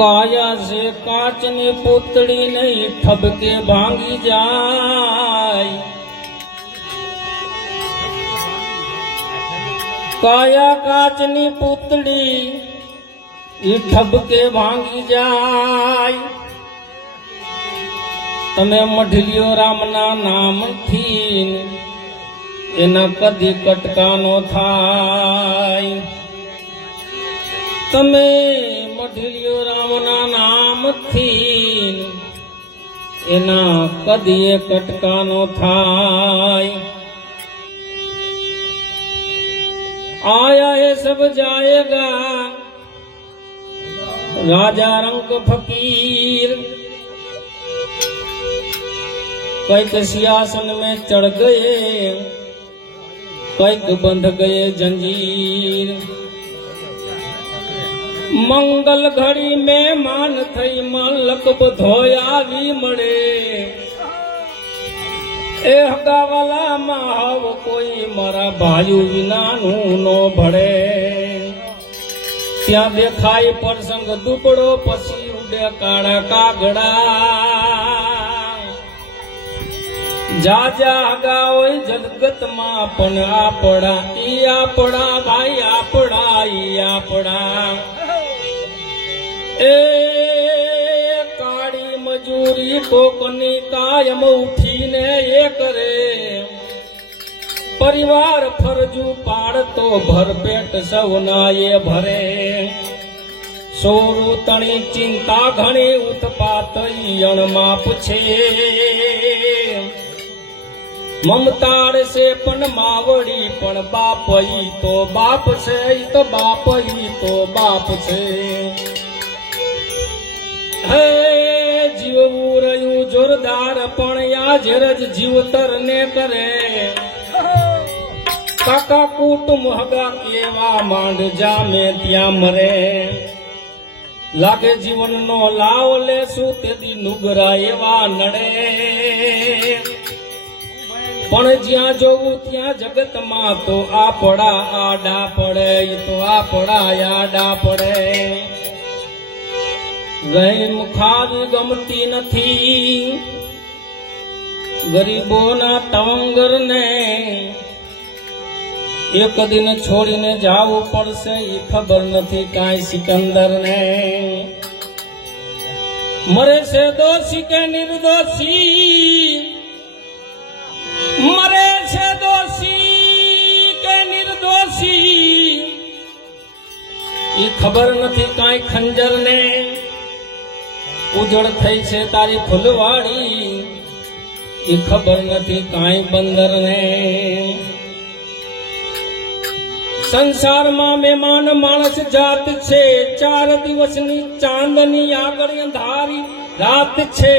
काया से काचनी पुतड़ी नहीं ठबके भांगी जाय। काया काचनी पुतड़ी ये ठबके भांगी जाय। तमे मढलियो रामना नाम थी एना कदी कटकानो थाय। तमे मढलियो रामना नाम थी एना कदी कटकानो थाय। आया है सब जाएगा राजा रंग फकीर। कैक सिंहासन में चढ़ गए कैक बंध गए जंजीर। मंगल घड़ी में मान थई मलक बधोया भी मरे। ए हगावाला माहव कोई मारा भायु विनानु नो भड़े। त्या देखाय प्रसंग दुबड़ो पसी उड़े काड़ा कागड़ा। जाजा हगाओय जगत मां पण आपड़ा ई आपड़ा भाई आपड़ा ई आपड़ा। ए काड़ी मजूरी टोकनी कायम उठीने ये करे। परिवार फरजू पाड़ तो भर पेट सवना ये भरे। सोरू तणी चिंता घणी उत्पात माप छे। ममताड़ से पण मावड़ी पण बाप ही तो बाप छे तो बाप ही तो बाप छे। हे जीवવું રહ્યું જોરદાર પણ યાજ રજ જીવતર ને કરે। કાકા કુટુંબ હગા કેવા માંડ જામે ત્યાં મરે। લાગે જીવનનો લાવ લેશું તેથી નુગરા એવા નડે। પણ જ્યાં જોવું ત્યાં જગતમાં તો આપડા આડા પડે તો આપડા આડા પડે। ગઈ મુખાવી ગમતી નથી ગરીબોના તવંગર ને। એક દિન છોડીને જાવું પડશે એ ખબર નથી કાંઈ સિકંદર ને। મરે છે દોષી કે નિર્દોષી। મરે છે દોષી કે નિર્દોષી એ ખબર નથી કાંઈ ખંજર ને। ઉજળ થઈ છે તારી ફૂલવાડી એ ખબર નથી કાંઈ બંદર ને। સંસારમાં મહેમાન માણસ જાત છે। 4 દિવસની ચાંદની આગળ અંધારી રાત છે।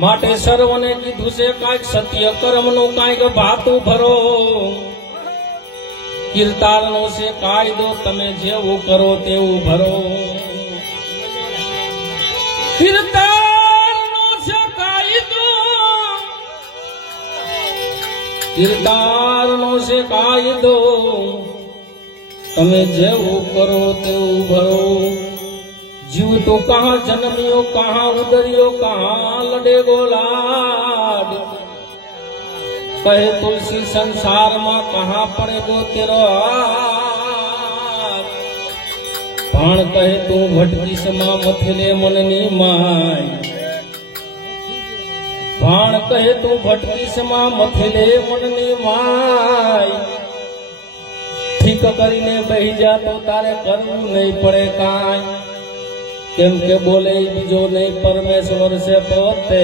માટે સર્વને કીધું છે કાંઈક સત્ય કર્મનું કાંઈક ભાતું ભરો। કીર્તારનો છે કાયદો તમે જેવું કરો તેવું ભરો। કીર્તારનો છે કાયદો કીર્તારનો છે કાયદો તમે જેવું કરો તેવું ભરો। जीव तो कहाँ जन्मियो कहाँ उदरियो कहाँ लड़ेगो लाड। कहे तुलसी संसार में कहाँ पड़ेगो तेरो हाथ। भाण कहे तू भटकी समा मथले मननी माय। भाण कहे तू भटकी समा मथले मननी माय। ठीक करीने बही जा तो तारे करवू नहीं पड़े कांई। केम के बोले बीजो नहीं परमेश्वर से पोते।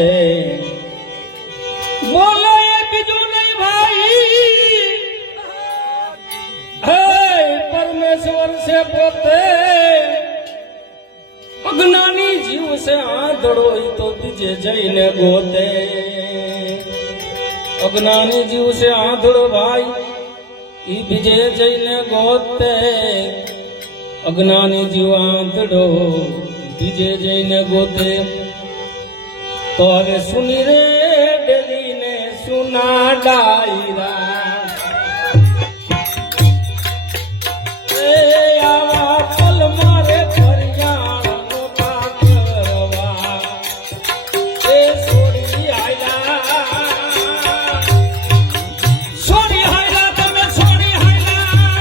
बोले बीजो नहीं भाई है परमेश्वर से पोते। अज्ञानी जीव से आंधड़ो तो बीजे जईने गोते। अज्ञानी जीव से आंधड़ो भाई ई बीजे जईने गोते। अज्ञानी जीव आंधड़ो બીજે જઈને ગોતે તો હવે સુની રે ડેલી ને સુના ડાયરા એ આવા પલ મારે ફરિયાણનો કાકરવા એ સોડી હાયલા તમે સોડી હાયલા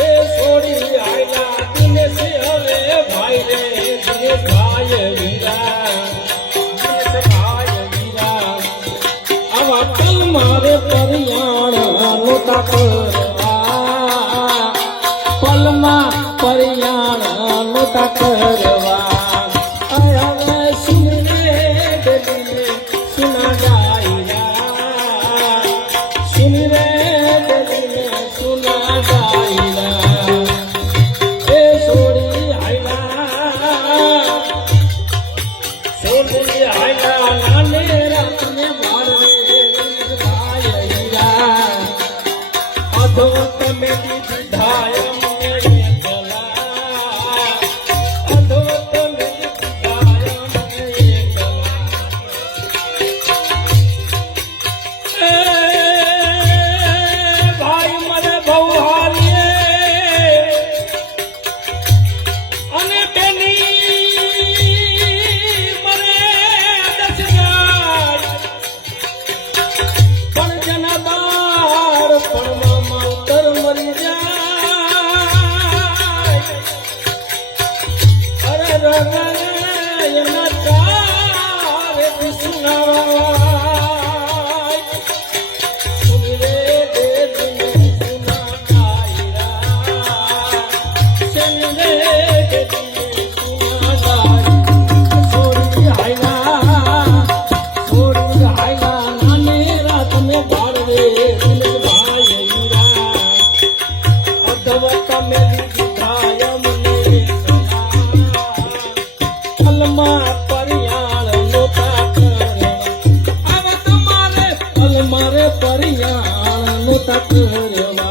એ સોડી હાયલા દિને સે હવે ભાઈ રે દિને ભાઈ વીરા દિને ભાઈ વીરા આવા પલ મારે ફરિયાણનો કાકરવા પલમાં પરિયાણનો કાકરવા હવે સુનરે ડેલીને સુના ડાયરા સુનરે ડેલીને સુના ડાયરા એ સોડી હાયલા નાને રાતને મારે ભાઈ હીરા અધો તમે દીધાય મને એકલા અધો તમે દીધાય મને એકલા એ ભાઈ મને બહુ હાલીએ અને બેની મને દસ જાય પણ જનાબાર પડવામાં ઉતર મરી જાય અરે એના તારે સુનાવાય સુનરે દેદને સુના ડાયરા સુનરે દેદને સુના ડાયરા સોડી હાયલા નાને રાતને બારવે દિલ ભાઈ હીરા અધવ તમે દીધાય મને અલમા પરિયાણનો કાકરવા આવા તમારે અલમારે પરિયાણનો કાકરવા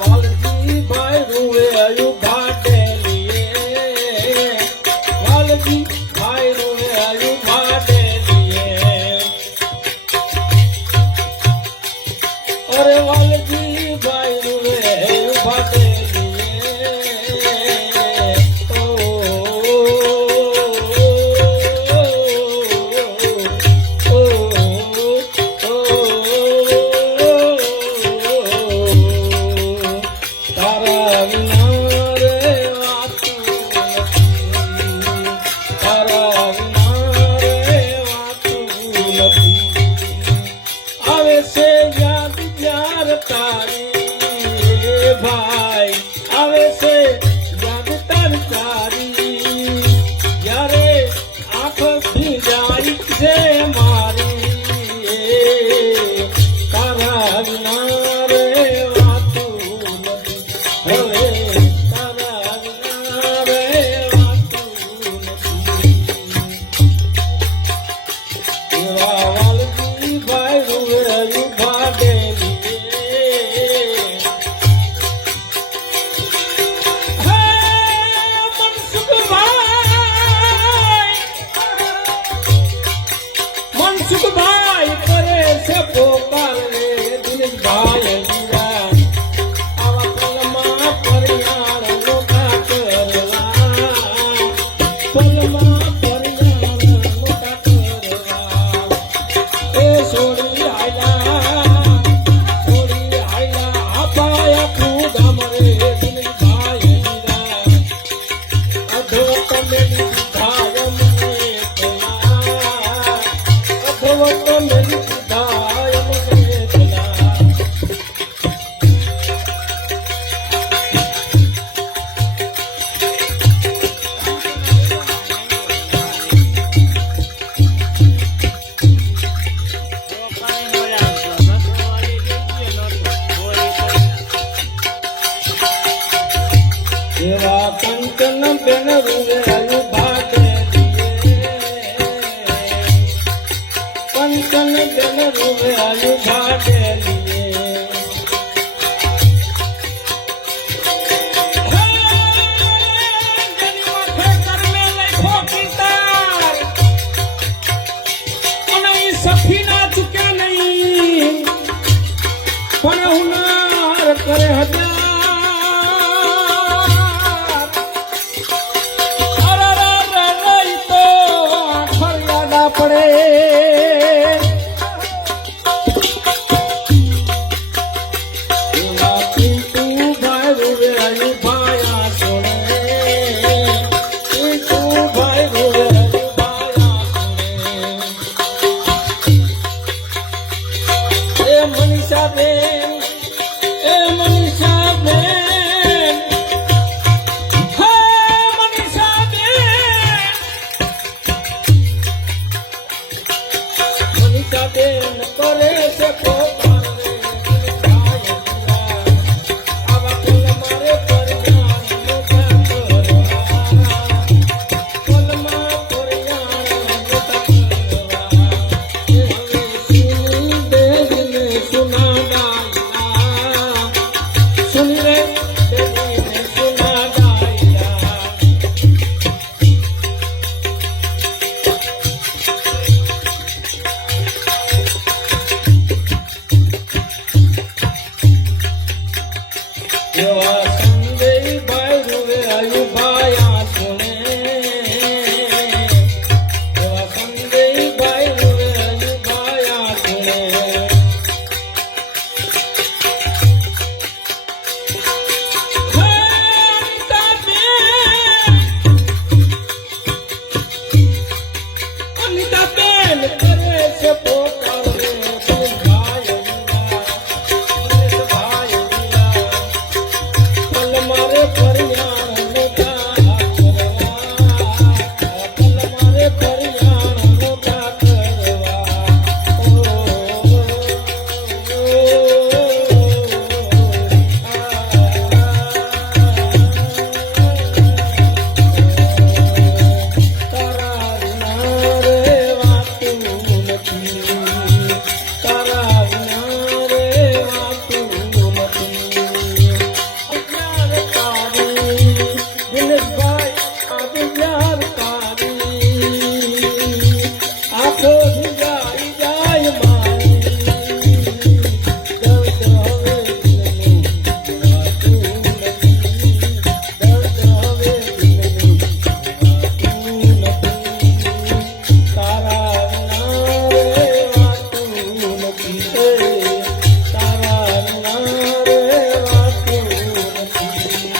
વાલજી ભાઈ રૂવે આયુ ભાડેલીએ વાલજી ભાઈ રૂવે આયુ ભાડેલીએ અરે વાલજી ભાઈ રૂવે આયુ ભાડેલીએ ઓ તારા વિના રે વાતું નથી તારા વિના રે વાતું નથી આવે છે યાદ યાર તારી ભાઈ આવે છે યાદ તાર તારી યારે આંખ ભીંજાઈ છે મારી તારા વિના રે વાતું નથી હવે તારા વિના રે વાતું નથી એવા વાલજી ભાઈ રૂવે ભાડેલીએ હે મનસુખભાઈ કરે છે પોકાર રે દિનેશભાઈ હીરા આવા પલમાં પરિયાણનો કાકરવા પલમાં પરિયાણનો કાકરવા એ સોડી હાયલા આપાયા ગામ રે દિનેશભાઈ હીરા અધો તમે દીધાય મને એકલા અધો તમે દીધાય મને એકલા એવા કંચન બેન રૂવે રૂવે આયુ ભાડેલીએ સફીના ચૂક્યા નહીં પણ હુનાર કરે હજાર તો ફરિયાદા પડે ભાઈ રૂવે આયુ ભાયા સોને ભાઈ રૂવે મનીષા બેન મનીષા બેન કરે છે પોકાર રે આવા ફૂલ મારે પરિણામ ફૂલમાં પરિણામ સુના ગાયા સુન રે સુના ગાયા એવા સંજય ભાઈ રૂવે આયુ ભાયા સુને એવા સંજય ભાઈ રૂવે આયુ ભાયા સુને અનિતા બેન કરે છે પોકાર રે ભાઈ મારે પરિણામ મોટા મારે પરિણામ મોટા તારા વિના રે વાતું નથી તારા વિના રે વાતું નથી દિનેશભાઈ આજે યાર તારી આખો જાય જાય મારી દર્દ હવે દિલનું વાતું નથી દર્દ હવે દિલનું વાતું નથી તારા વિના રે વાતું નથી તારા વિના રે વાતું નથી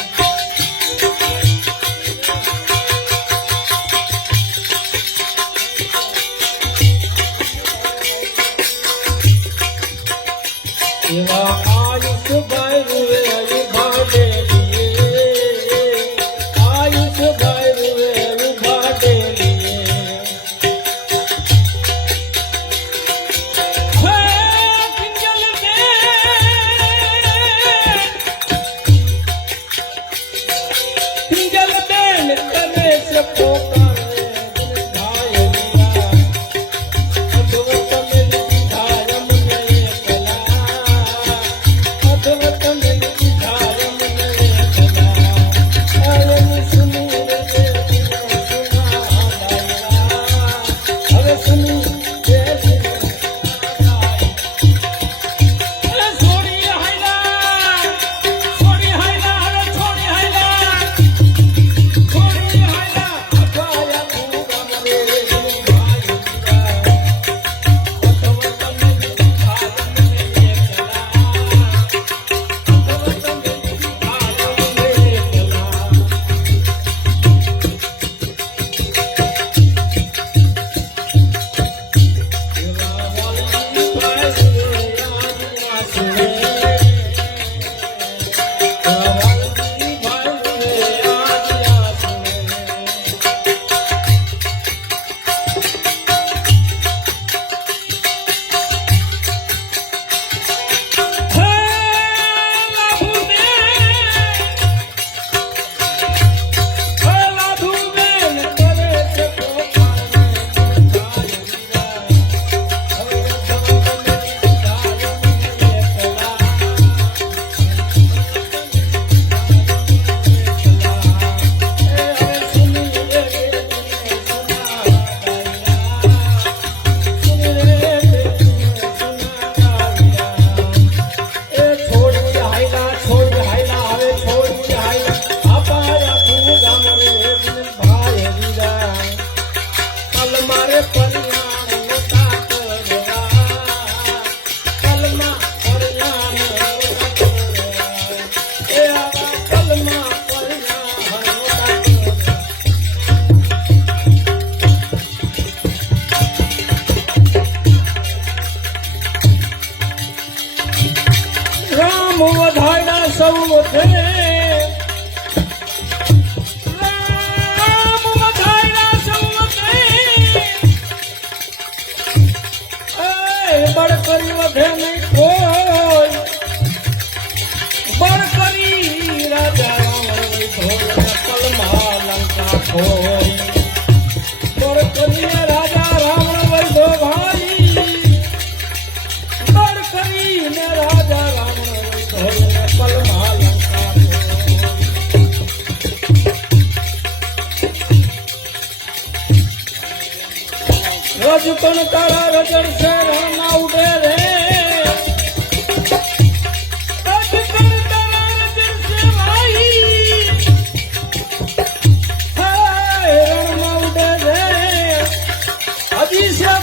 રજ પણ તારા રજણ છે ના ઉડે રે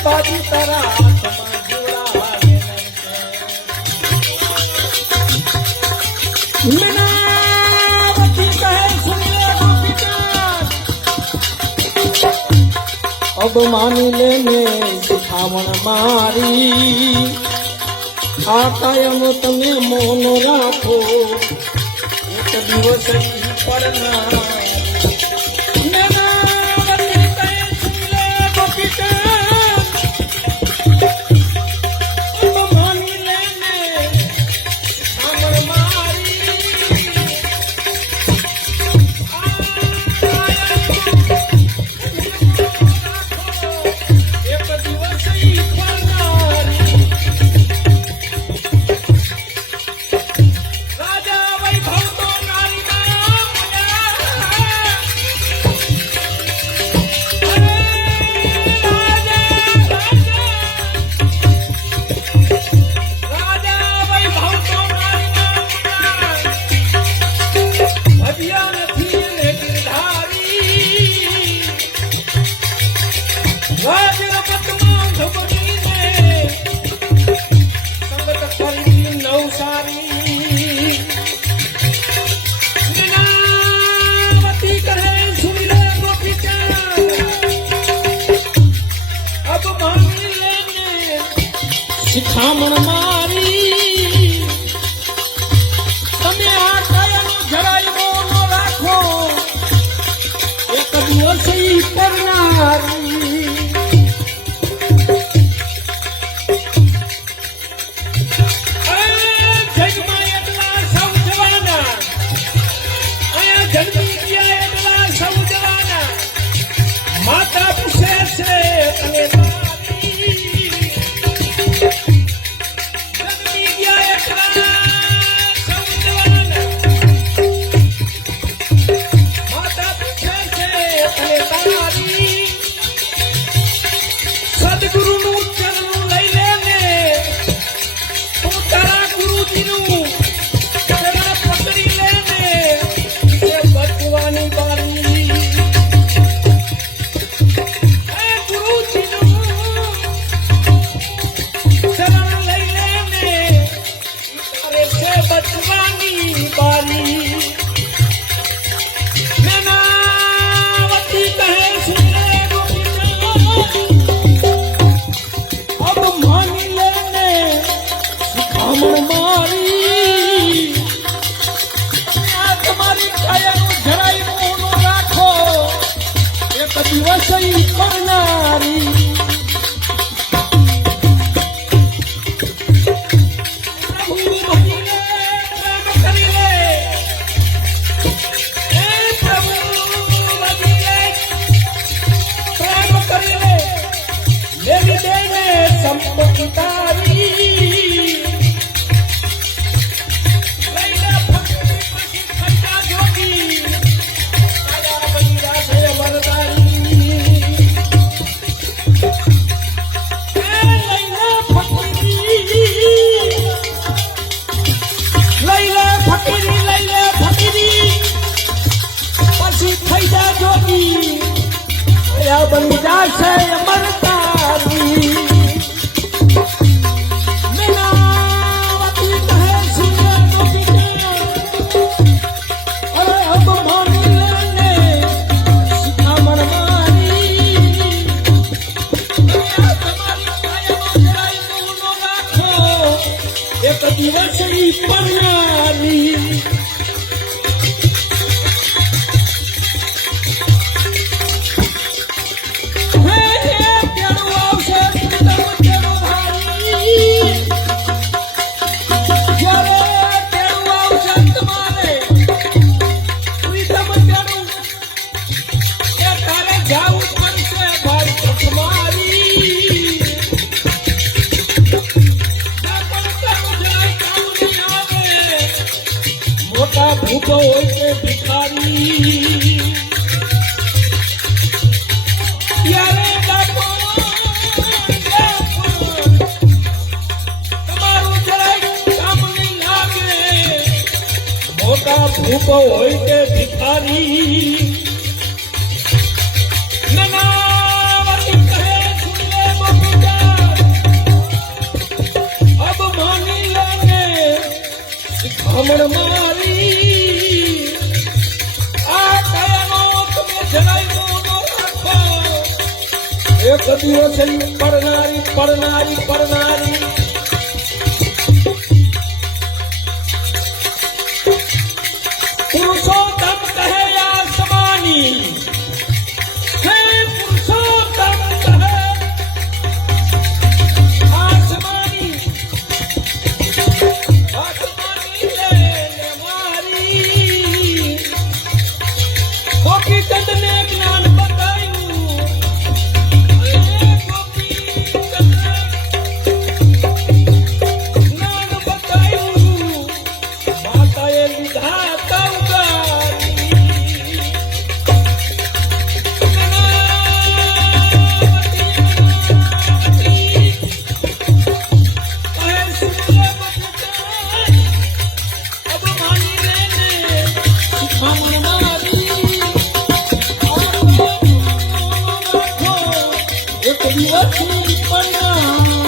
બાજુ તારા હાથમાં જોડા મીનાવતી કહે સુને ગોપીચંદ અબ માની લેને શિખામણ મારી આ કાયમ તમે મૌન રાખો એક દિવસ પડના શિખામણ મારી તમે આ કાયમ જરાય મોં રાખો એક દિવસ કરનારી જગમાં એટલા સૌ જવાના અહીંયા જન્મી ગયા એટલા સૌ જવાના માતા પૂછે છે અને સદગુરુનું ચરણું લઈ લેને તું તારા ગુરુજીનું ચરણ પકડી લેને એ બચવાની બારી એ ગુરુજીનું ચરણ લઈ લેને તારે છે બચવાની બારી મેનાવતી કહે સુને દિવસ કરનારી પ્રભુ ભજીને પ્રેમ કરી લે હે પ્રભુ ભજીને પ્રેમ કરી લે લેવી દેને સંપત્તિ તારી લઈને ભક્તિ પછી ખંડા જોગી તારા બલિયા છે વરદારી બની જાશે અમરતારી મીનાવતી કહે સુને ગોપીચંદ અરે અબ માની લેને શિખામણ મારી તમારી કાયમ જરાય મોં રાખો એક દિવસ પડનારી ભૂખો હોય કે ભિખારી નનાવતી કહે સુને મોટા અબ માની લેને શિખામણ મારી આ કયાનો તમે જણાઈ નો રાખો એક દિવસ પરનારી પરનારી પરનારી પુરુષોત્તમ કહે આસમાની હે પુરુષોત્તમ કહે આસમાની આસમાની લેને મારી ગોપી ચંદને જ્ઞાન બતાવ્યું ગોપી ચંદને જ્ઞાન બતાવ્યું માતાએ લીધા એક દિવસ